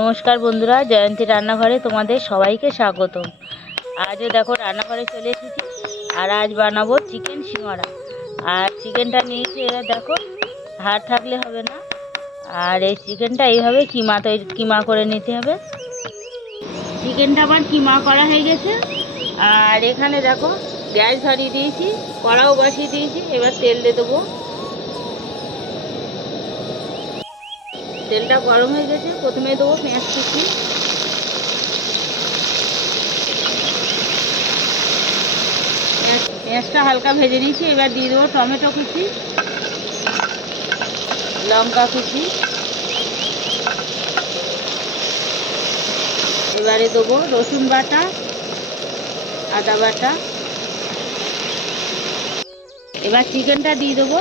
নমস্কার বন্ধুরা, জয়ন্তী রান্নাঘরে তোমাদের সবাইকে স্বাগত আজও দেখো রান্নাঘরে চলে এসেছি, আর আজ বানাবো চিকেন সিঙ্গারা। আর চিকেনটা নিয়েছি এরা দেখো, হাড় থাকলে হবে না। আর এই চিকেনটা এইভাবে কিমা তৈরি, কিমা করে নিতে হবে। চিকেনটা আবার কিমা করা হয়ে গেছে। আর এখানে দেখো, গ্যাস ধরিয়ে দিয়েছি, কড়াও বসিয়ে দিয়েছি, এবার তেল দিয়ে দেবো। তেলটা গরম হয়ে গেছে, প্রথমে দেবো পেঁয়াজ কুচি। পেঁয়াজটা হালকা ভেজে নিয়েছি, এবার দিয়ে দেবো টমেটো কুচি, লঙ্কা কুচি। এবারে দেবো রসুন বাটা, আদা বাটা। এবার চিকেনটা দিয়ে দেবো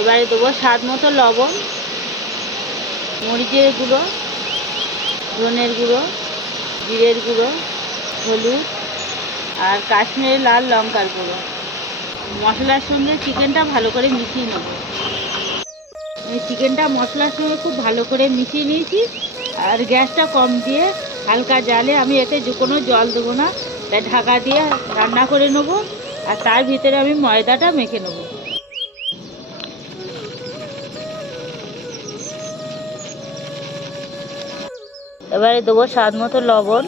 এবারে দেবো স্বাদ মতো লবণ, মরিচের গুঁড়ো, ধনের গুঁড়ো, জিরের গুঁড়ো, হলুদ আর কাশ্মীরি লাল লঙ্কার গুঁড়ো। মশলার সঙ্গে চিকেনটা ভালো করে মিশিয়ে নেব। চিকেনটা মশলার সঙ্গে খুব ভালো করে মিশিয়ে নিয়েছি আর গ্যাসটা কম দিয়ে হালকা জালে আমি এতে যে কোনো জল দেবো না। তাই ঢাকা দিয়ে রান্না করে নেব আর তার ভিতরে আমি ময়দাটা মেখে নেব। এবারে দেবো স্বাদ মতো লবণ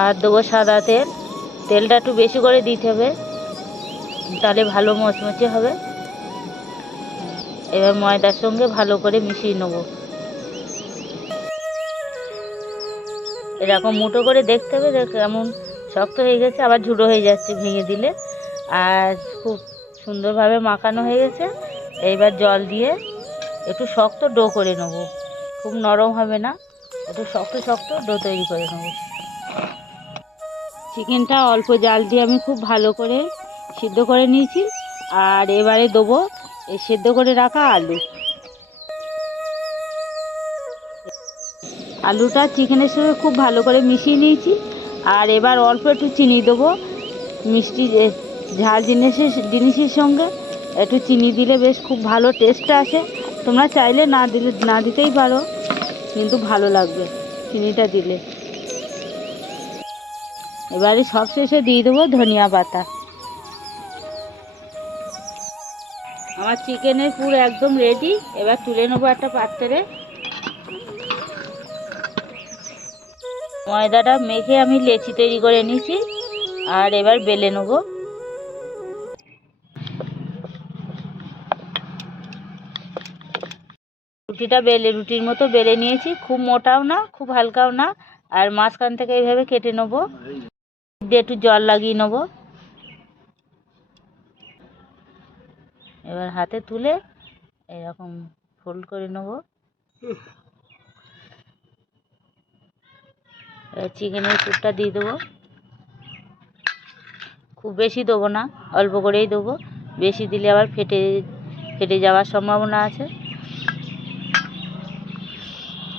আর দেবো সাদা তেল। তেলটা একটু বেশি করে দিতে হবে, তাহলে ভালো মচমচে হবে। এবার ময়দার সঙ্গে ভালো করে মিশিয়ে নেব। এরকম মুঠো করে দেখতে হবে কেমন শক্ত হয়ে গেছে, আবার ঝুড়ো হয়ে যাচ্ছে ভেঙে দিলে। আর খুব সুন্দরভাবে মাখানো হয়ে গেছে। এইবার জল দিয়ে একটু শক্ত ডো করে নেব। খুব নরম হবে না, একটু শক্ত শক্ত ডো তৈরি করে নেব। চিকেনটা অল্প জাল দিয়ে আমি খুব ভালো করে সিদ্ধ করে নিয়েছি, আর এবারে দেবো এই সেদ্ধ করে রাখা আলু। আলুটা চিকেনের সঙ্গে খুব ভালো করে মিশিয়ে নিয়েছি, আর এবার অল্প একটু চিনি দেবো। মিষ্টি ঝাল জিনিসের জিনিসের সঙ্গে একটু চিনি দিলে বেশ খুব ভালো টেস্ট আসে। তোমরা চাইলে না দিলে, না দিতেই পারো, কিন্তু ভালো লাগবে, চিনিটা দিলে। এবারে সবশেষে দিয়ে দেবো ধনিয়া পাতা। আমার চিকেনের পুরো একদম রেডি এবার তুলে নেব একটা পাত্রে। ময়দাটা মেখে আমি লেচি তৈরি করে নিয়েছি, আর এবার বেলে নেব। রুটিটা বেলে, রুটির মতো বেলে নিয়েছি। খুব মোটাও না, খুব হালকাও না। আর মাঝখান থেকে এইভাবে কেটে নেব। দিয়ে একটু জল লাগিয়ে নেব। এবার হাতে তুলে এরকম ফোল্ড করে নেব। চিকেনের স্যুপটা দিয়ে দেবো। খুব বেশি দেবো না, অল্প করেই দেবো। বেশি দিলে আবার ফেটে ফেটে যাওয়ার সম্ভাবনা আছে।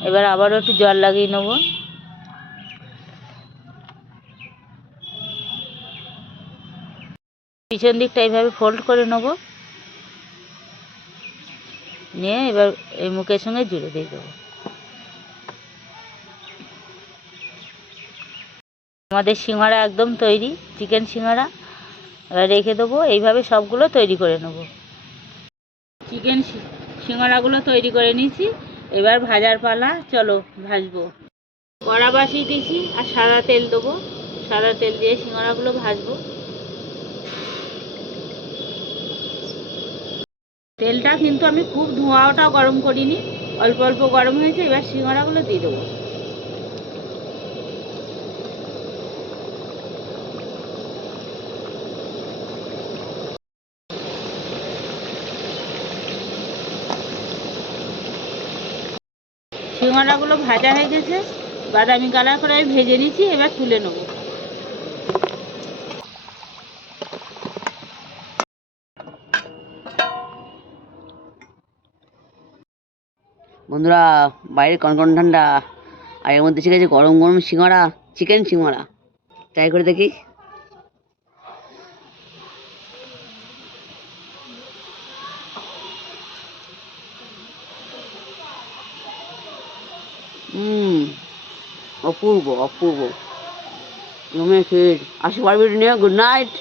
এবার আবারও একটু জল লাগিয়ে নেব। পিছন দিকটা এইভাবে ফোল্ড করে নেব। নিয়ে এবার এই মুখের সঙ্গে জুড়ে দিয়ে দেবো। আমাদের সিঙ্গারা একদম তৈরি, চিকেন সিঙ্গারা এবার রেখে দেবো, এইভাবে সবগুলো তৈরি করে নেব। চিকেন সিঙ্গারাগুলো তৈরি করে নিয়েছি। এবার ভাজার পালা, চলো ভাজবো। কড়া বাসিয়ে দিয়েছি আর সাদা তেল দেবো। সাদা তেল দিয়ে সিঙ্গারাগুলো ভাজবো। তেলটা কিন্তু আমি খুব ধোঁয়াটাও গরম করিনি। অল্প অল্প গরম হয়েছে, এবার সিঙ্গারাগুলো দিয়ে দেবো। সিঙ্গারাগুলো ভাজা হয়ে গেছে। বাদামি কালার করে আমি ভেজে নিয়েছি এবার তুলে নেব। বন্ধুরা, বাইরে কনকন ঠান্ডা, আর এর মধ্যে শিখেছে গরম গরম সিঙ্গারা, চিকেন সিঙ্গারা। ট্রাই করে দেখি। হুম অপূর্ব অপূর্ব। জমে ক্ষীর আসি পারবি নিয়ে গুড নাইট